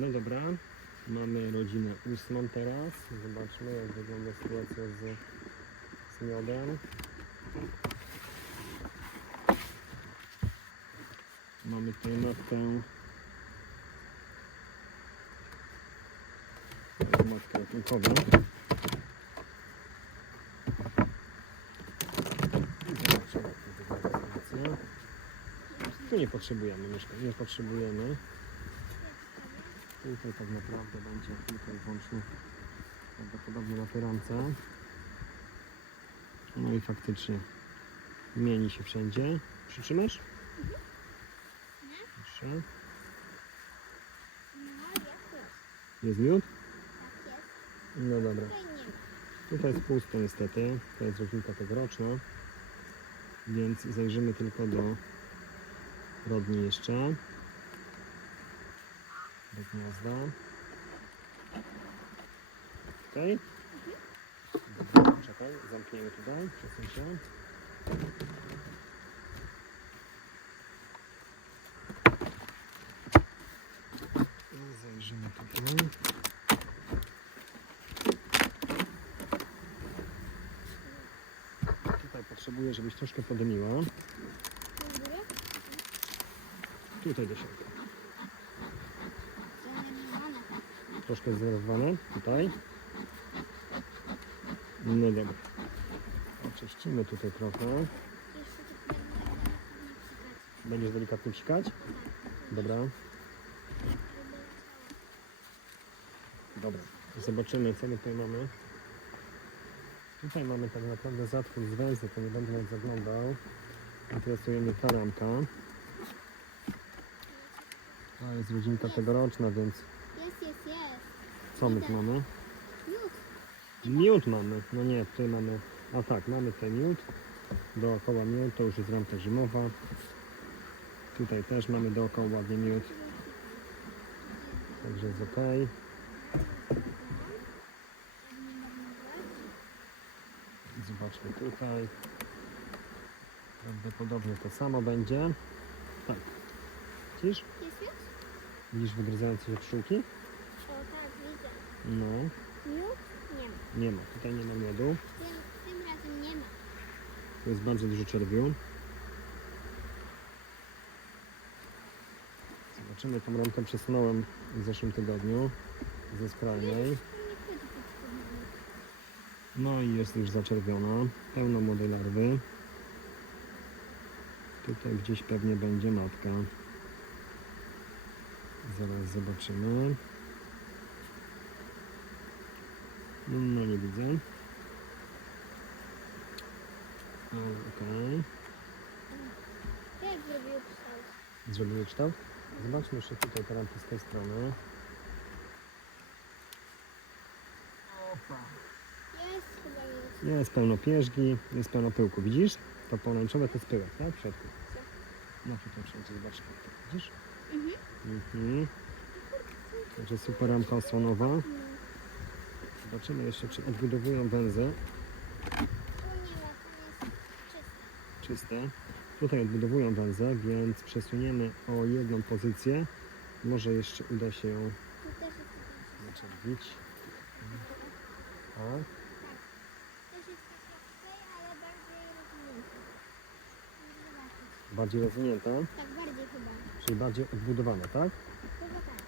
No dobra, mamy rodzinę ósmą teraz. Zobaczmy jak wygląda sytuacja z, z miodem. Mamy tutaj matkę. Matkę ratunkową. Tu nie potrzebujemy mieszkania, nie potrzebujemy. Tutaj tak naprawdę będzie tylko i wyłącznie prawdopodobnie na tej ramce. No i faktycznie mieni się wszędzie. Przytrzymasz? Proszę. No, jest, miód? Tak jest. No dobra. Tutaj jest pusto niestety. To jest rodzinka tegoroczna. Więc zajrzymy tylko do rodni jeszcze. Do gniazda. Tutaj. Dobra, czekaj, zamkniemy tutaj. Przesuń się. I Zajrzymy tutaj. Tutaj potrzebuję, żebyś troszkę góry? Tutaj do środka. Troszkę zerwane. Tutaj. No dobra. Oczyścimy tutaj trochę. Będziesz delikatnie psikać? Dobra. Dobra. Zobaczymy, co my tutaj mamy. Tutaj mamy tak naprawdę zatwór z węzła, to nie będę nawet zaglądał. Interesuje mnie ta ramka. To jest rodzinka tegoroczna, więc. Co my tu mamy? Miód. Miód mamy. No nie, tutaj mamy. A tak, mamy tutaj miód. Dookoła miód, to już jest ramka zimowa. Tutaj też mamy dookoła ładnie miód. Także jest ok. Zobaczmy tutaj. Prawdopodobnie to samo będzie. Tak. Widzisz? Widzisz wygryzające się pszczółki? No, Miód? Nie ma. nie ma. Tutaj nie ma miodu. Tym, tym razem nie ma. Tu jest bardzo dużo czerwiu. Zobaczymy, tą ramkę przesunąłem w zeszłym tygodniu ze skrajnej. Nie. No i jest już zaczerwiona. Pełno młodej larwy. Tutaj gdzieś pewnie będzie matka. Zaraz zobaczymy. No nie widzę. Okej. Jak zrobił kształt? Zrobimy kształt? Zobaczmy jeszcze tutaj te lampy z tej strony. Jest chyba miód. Jest pełno pierzgi, jest pełno pyłku. Widzisz? To pomarańczowe to jest pyłek, tak? W środku. No tutaj wszędzie, zobacz. Widzisz? Mhm. Mhm. Także super ramka osłonowa. Zobaczymy jeszcze, czy odbudowują jest czyste. Tutaj odbudowują węzę, więc przesuniemy o jedną pozycję. Może jeszcze uda się ją zaczerwić. Zobaczyć. Bardziej rozwinięta, Tak, bardziej chyba. czyli bardziej odbudowana, tak? Chyba tak.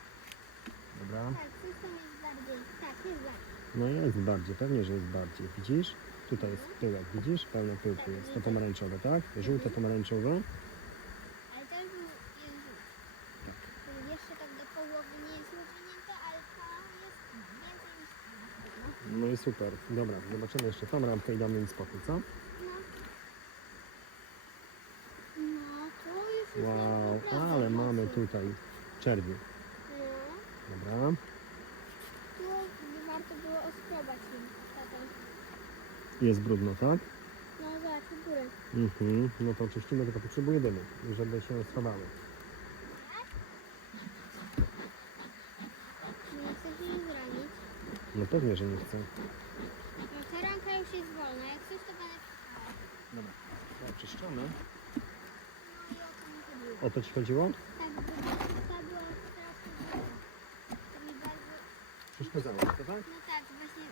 Dobra. Tak, system jest bardziej. Tak, jest bardziej. No jest bardziej, pewnie, że jest bardziej. Widzisz? Tutaj jest pyłek, widzisz? Pełno pyłku jest. To pomarańczowe, tak? Żółte, pomarańczowe. Ale też jest żółte. Tak. Jeszcze tak do połowy nie jest rozwinięte, ale to jest więcej niż to. No i super. Dobra, zobaczymy jeszcze tą ramkę i damy im spokój, co? No. No, to już jest Wow, naprawdę ale mamy mocno. tutaj czerwiu. No, Dobra. Warto było oskrobać im ostatnio. Jest brudno, tak? No, zobacz, u góry. Mhm. No to oczyścimy, tylko potrzebuję dymu, żeby się schowały. Nie chcesz jej zranić. No pewnie, że nie chcę. No, ta ranka już jest wolna. Jak coś, to będę czytała. Dobra. Oczyszczone. No i o to mi chodziło. O to ci chodziło? Tak, bo ta była teraz Poznałaś to, tak? No tak, właśnie.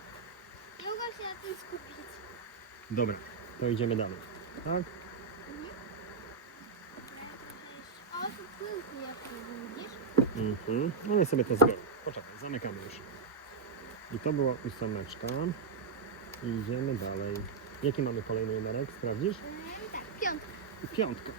Nie mogłam się na tym skupić. Dobra, to idziemy dalej. Tak? Ja trochę jeszcze... O, tu płynku jak widzisz? Mhm. No i sobie to zgodnie. Poczekaj, zamykamy już. I to była ósemeczka. I idziemy dalej. Jaki mamy kolejny numerek? Sprawdzisz? Ym, tak, piątka. Piątka.